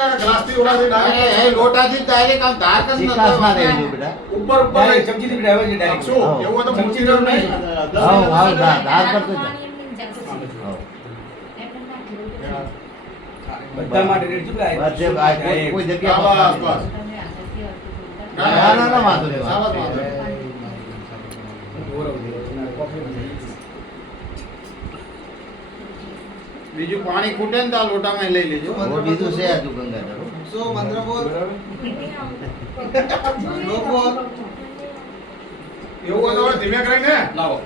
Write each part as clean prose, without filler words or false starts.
ગ્લાસથી ઓલાથી direct એ લોટાથી direct આમ ધાર કરી ચિકાસ ના રહેજો બેટા. ઉપર ડાયરેક્ટ ચમચીથી બેટા આવે છે ડાયરેક્ટ. શું હા. એવું હોય તો ચમચી મૂકી નહીં. હાવ હાવ ધાર કરતો જા. બધા માટે રેટ કેટલા આવે? બધે આ કોઈ જગ્યા બસ બસ ના ના ના વાંધો નહીં, સાવધ વાંધો વાંધો નહીં. બીજું પાણી ખૂટે ને તો આ લોટામાં લઈ લેજો. ઓ બીજું છે હજુ ગંગાધર. એવું હોય તો હવે ધીમે કરીને લાવો.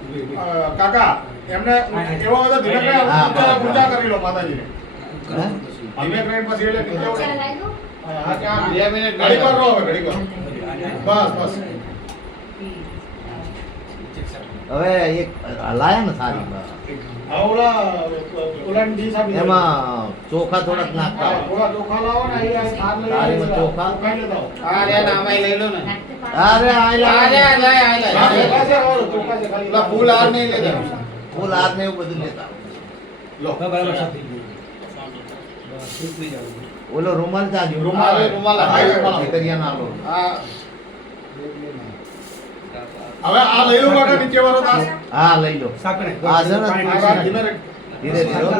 કાકા એમને એવો હોય તો ધીમે કરીને હા, પૂજા કરી લો માતાજીને હે? ધીમે કરીને પછી એટલે નીચે ઉતરો. હા ત્યાં 2 મિનિટ ઘડીક વાર રહો હવે ઘડીક વાર બસ બસ હવે એક લાયા ને સારી આ ઓલાની ડીશ આપી દો. એમાં ચોખા થોડાક નાખતા હા, થોડા ચોખા લાવો ને અહીંયા થાળ લઈ થાળીમાં લેતા આવો. ચોખા. ખાઈ લેતા આવો. આ રે ને આમાંય લઈ લો ને. અરે આ આ રે લાયા. આ લઈ આ લઈ. હા, ચોખા છે, આવો, ચોખા છે, ખાલી પેલા ફૂલ હાર નહીં લેતા. ફૂલ હાર ને એવું બધું લેતા લો. હા, બરાબર સાફ થઈ ગયું. બસ, ઉતરી જાવ. ઓલો રૂમાલ ચાલ્યો રૂમાલ. રૂમાલ હા, આવે. રૂમાલ. ખેતરિયા ના લો. આ હવે આ લઈ લો કાકા નીચે વાળો તાસ. હા લઈ લો. સાકણે. આ છે ને, પાણી આ નાખી. ધીમે રાખ. ધીરે ધીરે હો.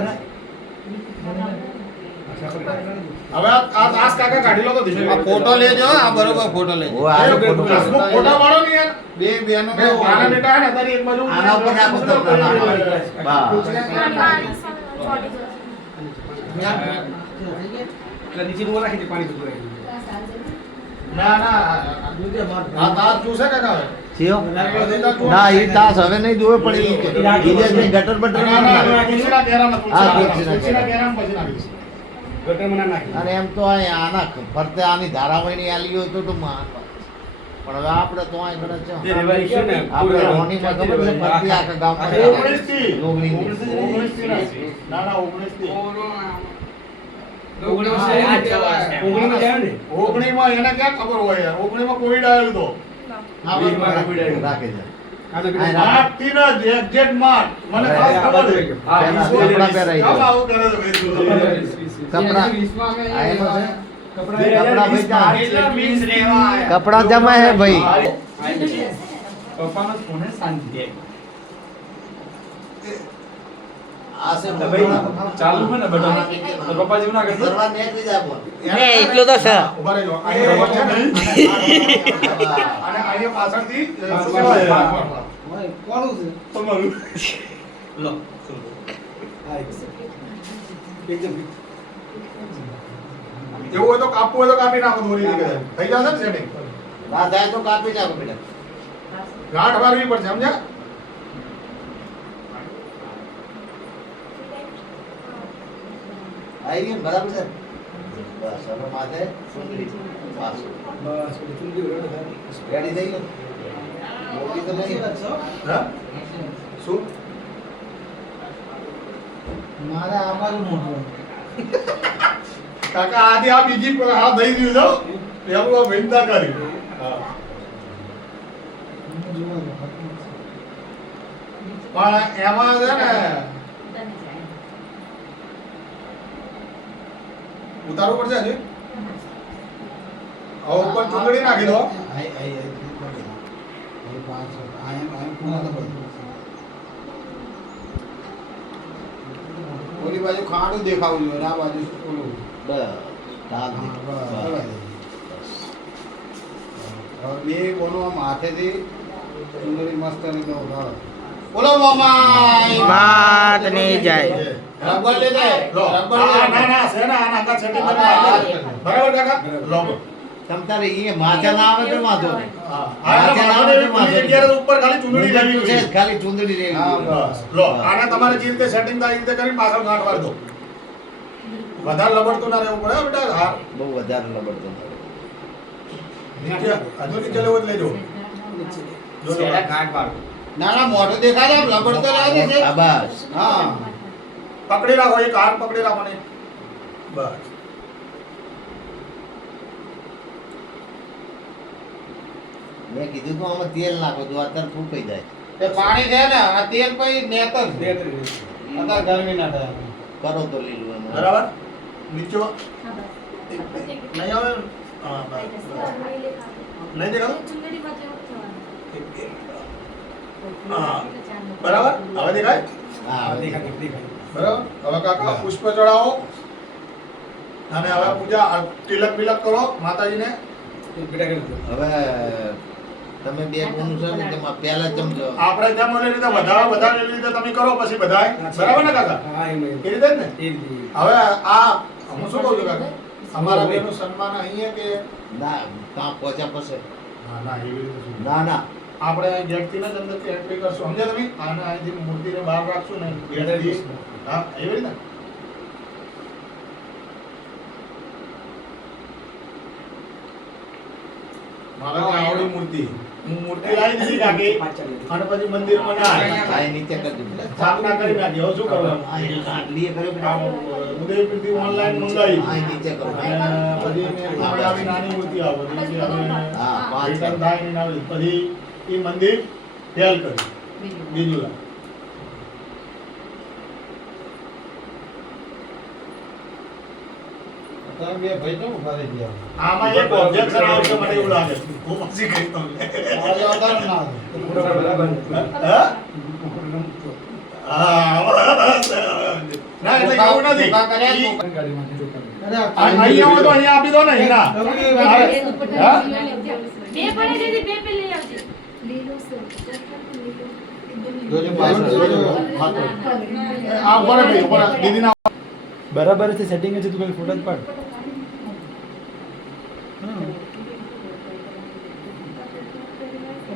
હવે આ તાસ કાકા કાઢી લો તો ધીમે આ ફોટો લેજો આ બરોબર ફોટો લેજો. ઓ આ ફોટો ફેસબુક ફોટા પાડો ને યાર. બે બેનો બે નાના બેટા હે ને અત્યારે એક બાજુ આના ઉપર નાખો તો નાના. બસ. એટલે નીચેનું રાખી દે પાણી બધું આવી. ના ના આ તાસ જોશે કાકા હવે. થયો? ના એ તાસ હવે નહીં જોવે પણ ઈ કે બીજે જે ગટર બટર ના ના ના નાખે. તુલસીના કેરામાં હા, તુલસીના તુલસીના કેરામાં પછી નાખીશ. ગટરમાં ના નાખી. અને એમ તો આ આના ફરતે આની ધારાવાહીની આલી હોય તો તો મહાન વાત. પણ હવે આપણે તો અહીં ગણે છે જે રેવાય છે ને, આપણે રોનીમાં ખબર છે ફરતી આખા ગામમાં આખા 19 થી. ઓગણીસ. 19 થી ના. ના ના 19 થી. ઓગણીમાં જાય ને? ઓગણીમાં એને ક્યાં ખબર હોય યાર ઓગણીમાં કોવિડ આવ્યો તો હા, વીરમાં બરાબર. કોવિડ આવ્યો. રાખે છે. આ તો આ પેલું- માર્ચ થી ને એક્ઝેક્ટ માર્ચ મને હવે ખાસ આ ખબર બાજુ છે. આવી ગયો. હા, પેલા 20, કપડાં પહેરાઈ કામ જાય. આવું કરે છે ભાઈ તું. કપડા આ એનો છે કપડા ભાઈ કપડા કપડા જમા હે ભાઈ. પપ્પાનો ફોન હે શાંતિ. આ છે તો ભાઈ ચાલુ છે ને બટન તો પપ્પા જેવું ના કરતો. કરવા નીકળી જાય બોલ. એટલું તો છે. ઉભા રહેજો. અહીંયા રબર છે ને? અને અહીંયા પાછળથી શું કહેવાય? તમારું. લો એકદમ એવું હોય તો કાપવું હોય તો કાપી નાખો દોરી નીકળે. થઈ જશે ને setting? ના થાય તો કાપી નાખો બેટા. ગાંઠ વાળવી પડશે સમજ્યા? આવી ગયું ને? બરાબર છે ને? બસ હવે માથે સુંદરી પાછું. બસ બધું ચૂંટી રહ્યો ને. રેડી થઈ ગયું? મોટી તો નહીં. હા? શું? મારે આમાં મોટું. કાકા આથી આ બીજી આ દઈ દીધું છો એવું આ વિનતા કરી હા. પણ એમાં છે ને ઉતારવું પડશે હજી હવે ઉપર ચૂંદડી નાખી દો ઓલી બાજુ ખાડું દેખાવું જોઈએ અને આ બાજુ ઓલું બસ. તાલ દે. બસ. બસ. હવે બે બોલો આમ હાથેથી ચૂંદડી મસ્ત રીતે ઉતારો બોલો મામા માતની જાય. રબર લે દે. લો રબર ના લે. ના છે ને આના કા સેટિંગ કરી બરાબર કાકા લો તમ તારે ઈ માથા ના આવે તો વાંધો નહીં. હા માથે ના આવે તો વાંધો નહીં. જગ્યાએ ઉપર ખાલી ચૂંદડી લેવી છે જ, જોઈએ ખાલી ચૂંદડી રહેવી હા જોઈએ. બસ લો આને તમારે જે રીતે સેટિંગ થાય એ રીતે કરી પાછળ ગાંઠ વાળ દો વધારે લબડતું ના રહેવું પડે હો બેટા હા બહુ વધારે લબડતો નથી. નીચે હજુ નીચે લેવો જ લેજો જોજો ના ના મોઢું દેખાય છે લબડ તો લાગે છે. આ બસ. હા પકડી રાખો એક હાથ પકડી રાખો ને બસ મેં કીધું તો આમાં તેલ નાખો તો અત્યારે ફૂંકાઈ જાય. તે પાણી છે ને આ તેલ પછી નેતર છે. દેતરી. અત્યારે ગરમી ના થાય. કરો તો લીલું એમાં. બરાબર નીચે નહીં આવે હા બસ. નહીં દેખાતું હા બરાબર હવે દેખાય હા હવે બરાબર હવે કાકા પુષ્પ ચડાવો અને હવે પૂજા તિલક બિલક કરો માતાજીને હવે તમે બે ગુણ છો ને તેમાં પહેલા ચમચો આપણે જેમ ઓલી રીતે વધારે એવી રીતે તમે કરો પછી બધાય બરાબર ને કાકા એ રીતે જ ને હવે આ હું શું કહું છું કાકા અમારા બેનું સન્માન અહીંયા કે ના તા પહોંચ્યા પછી ના ના એવી રીતે શું? ના ના આપણે ગેટથી જ અંદરથી એન્ટ્રી કરશું સમજ્યા તમે અને અહીંથી મૂર્તિને બહાર રાખશું ને ગેટથી હા એવી રીતે મારા ત્યાં આવડી મૂર્તિ હું મૂર્તિ લાવી દીધી કાકી અને પછી મંદિરમાં ના આવી. ભાઈ નીચે કરી દીધું સ્થાપના કરી નાખી હવે શું કરવાનું આટલી કર્યો ઉદયપુરથી ઓનલાઈન મંગાવી આ નીચે કરો અને પછી મેં આપણે આવી નાની મૂર્તિ આવે પછી અમે હા પાંચ રિટર્ન થાય ને આવી પછી એ મંદિર ફેલ કર્યું બીજું લાખ. આમાં એક ઓબ્જેક્શન આવશે મને એવું લાગે હું પછી કહીશ તમને. હા? ના એટલે એવું નથી ધોકા કર્યા, ઈ- ધોકા. અહીંયા હોય તો અહીંયા આપી દો ને હીરા. હા? જોજો પાછળ જોજો માથું આ ઉપર દીદીના બરાબર છે સેટિંગ છે તું ખાલી ફોટો જ પાડ